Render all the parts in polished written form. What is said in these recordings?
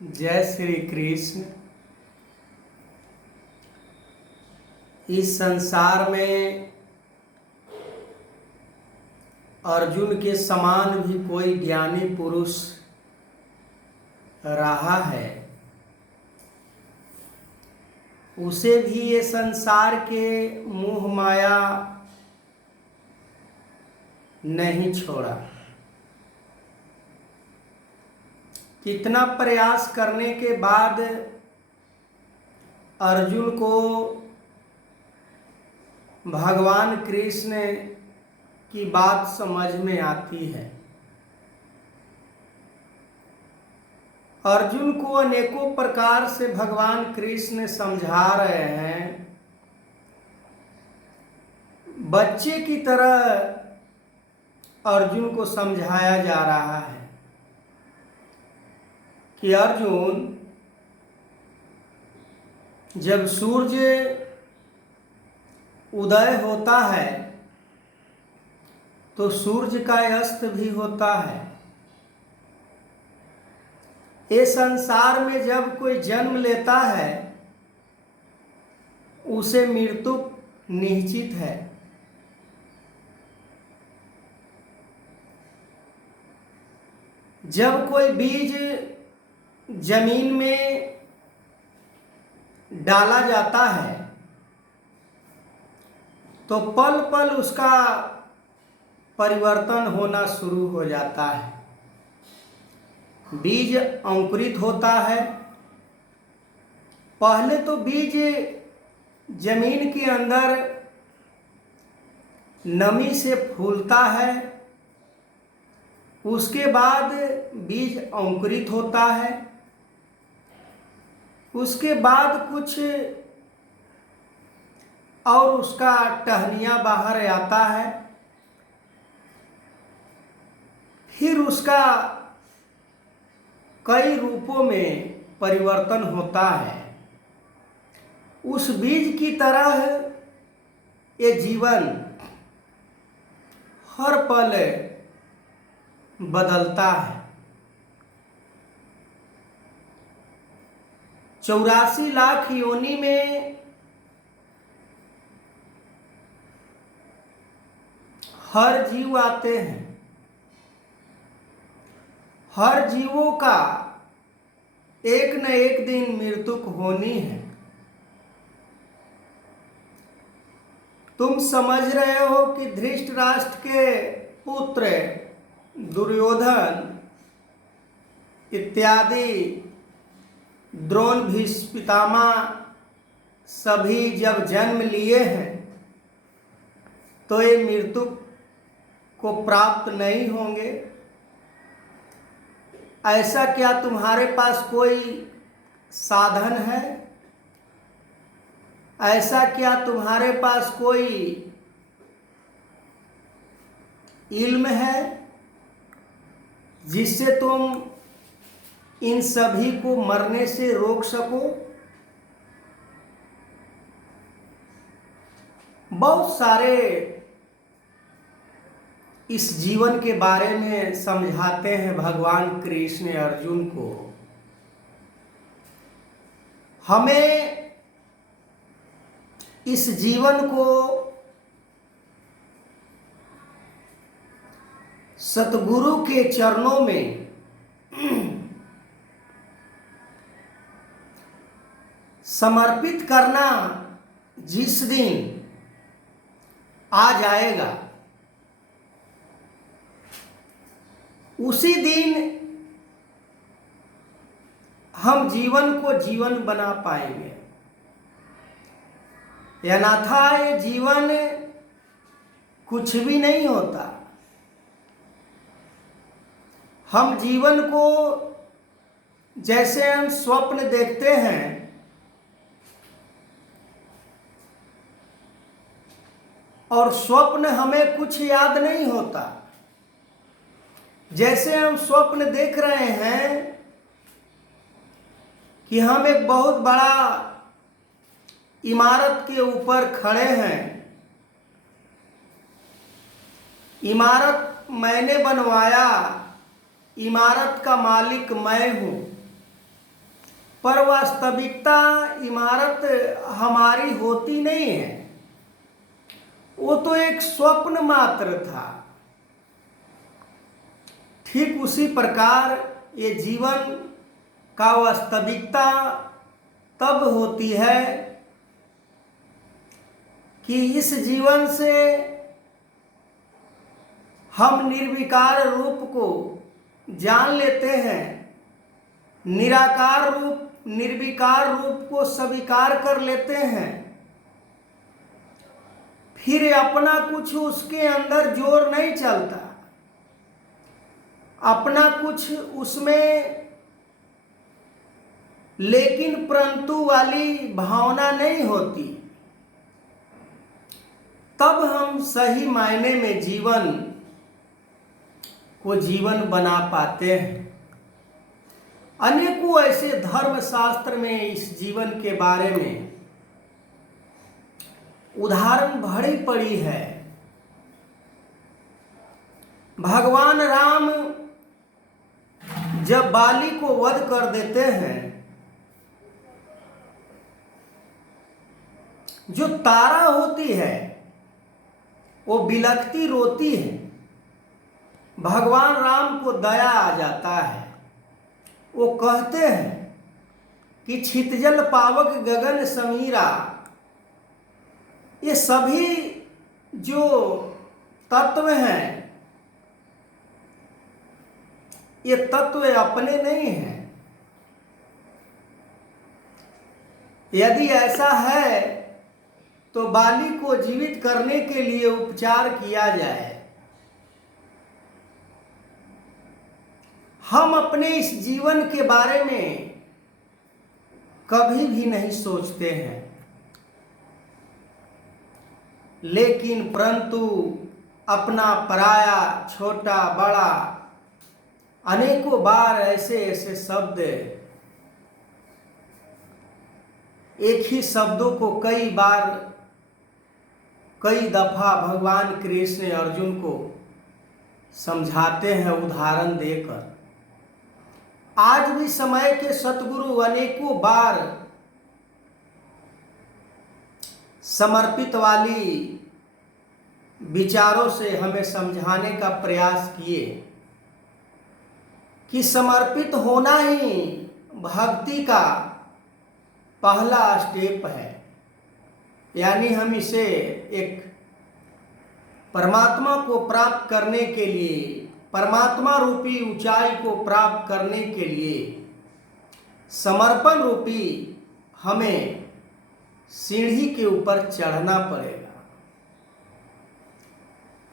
जय श्री कृष्ण। इस संसार में अर्जुन के समान भी कोई ज्ञानी पुरुष रहा है, उसे भी ये संसार के मोह माया नहीं छोड़ा। कितना प्रयास करने के बाद अर्जुन को भगवान कृष्ण की बात समझ में आती है। अर्जुन को अनेकों प्रकार से भगवान कृष्ण समझा रहे हैं। बच्चे की तरह अर्जुन को समझाया जा रहा है कि अर्जुन, जब सूर्य उदय होता है तो सूर्य का अस्त भी होता है। ये संसार में जब कोई जन्म लेता है उसे मृत्यु निश्चित है। जब कोई बीज जमीन में डाला जाता है तो पल पल उसका परिवर्तन होना शुरू हो जाता है। बीज अंकुरित होता है। पहले तो बीज जमीन के अंदर नमी से फूलता है, उसके बाद बीज अंकुरित होता है, उसके बाद कुछ और उसका टहनियाँ बाहर आता है, फिर उसका कई रूपों में परिवर्तन होता है। उस बीज की तरह ये जीवन हर पल बदलता है। 84 लाख योनि में हर जीव आते हैं। हर जीवों का एक न एक दिन मृत्यु होनी है। तुम समझ रहे हो कि धृतराष्ट्र के पुत्र दुर्योधन इत्यादि द्रोण भीष्म पितामह सभी जब जन्म लिए हैं तो ये मृत्यु को प्राप्त नहीं होंगे। ऐसा क्या तुम्हारे पास कोई साधन है? ऐसा क्या तुम्हारे पास कोई इल्म है जिससे तुम इन सभी को मरने से रोक सको? बहुत सारे इस जीवन के बारे में समझाते हैं भगवान कृष्ण अर्जुन को। हमें इस जीवन को सतगुरु के चरणों में समर्पित करना जिस दिन आ जाएगा उसी दिन हम जीवन को जीवन बना पाएंगे। अन्यथा ये जीवन कुछ भी नहीं होता। हम जीवन को जैसे हम स्वप्न देखते हैं, और स्वप्न हमें कुछ याद नहीं होता। जैसे हम स्वप्न देख रहे हैं कि हम एक बहुत बड़ा इमारत के ऊपर खड़े हैं। इमारत मैंने बनवाया, इमारत का मालिक मैं हूँ। पर वास्तविकता इमारत हमारी होती नहीं है, वो तो एक स्वप्न मात्र था। ठीक उसी प्रकार ये जीवन का वास्तविकता तब होती है कि इस जीवन से हम निर्विकार रूप को जान लेते हैं, निराकार रूप निर्विकार रूप को स्वीकार कर लेते हैं, फिर अपना कुछ उसके अंदर जोर नहीं चलता, अपना कुछ उसमें लेकिन परंतु वाली भावना नहीं होती। तब हम सही मायने में जीवन को जीवन बना पाते हैं। अनेकों ऐसे धर्म शास्त्र में इस जीवन के बारे में उदाहरण भरी पड़ी है। भगवान राम जब बाली को वध कर देते हैं, जो तारा होती है वो बिलखती रोती है। भगवान राम को दया आ जाता है, वो कहते हैं कि छितजल पावक गगन समीरा, ये सभी जो तत्व हैं ये तत्व अपने नहीं हैं। यदि ऐसा है तो बाली को जीवित करने के लिए उपचार किया जाए। हम अपने इस जीवन के बारे में कभी भी नहीं सोचते हैं, लेकिन परंतु अपना पराया, छोटा बड़ा, अनेकों बार ऐसे ऐसे शब्द, एक ही शब्दों को कई बार कई दफा भगवान कृष्ण अर्जुन को समझाते हैं उदाहरण देकर। आज भी समय के सतगुरु अनेकों बार समर्पित वाली विचारों से हमें समझाने का प्रयास किए कि समर्पित होना ही भक्ति का पहला स्टेप है। यानी हम इसे एक परमात्मा को प्राप्त करने के लिए, परमात्मा रूपी ऊंचाई को प्राप्त करने के लिए समर्पण रूपी हमें सीढ़ी के ऊपर चढ़ना पड़ेगा।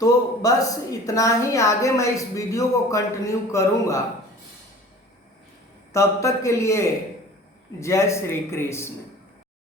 तो बस इतना ही। आगे मैं इस वीडियो को कंटिन्यू करूंगा। तब तक के लिए जय श्री कृष्ण।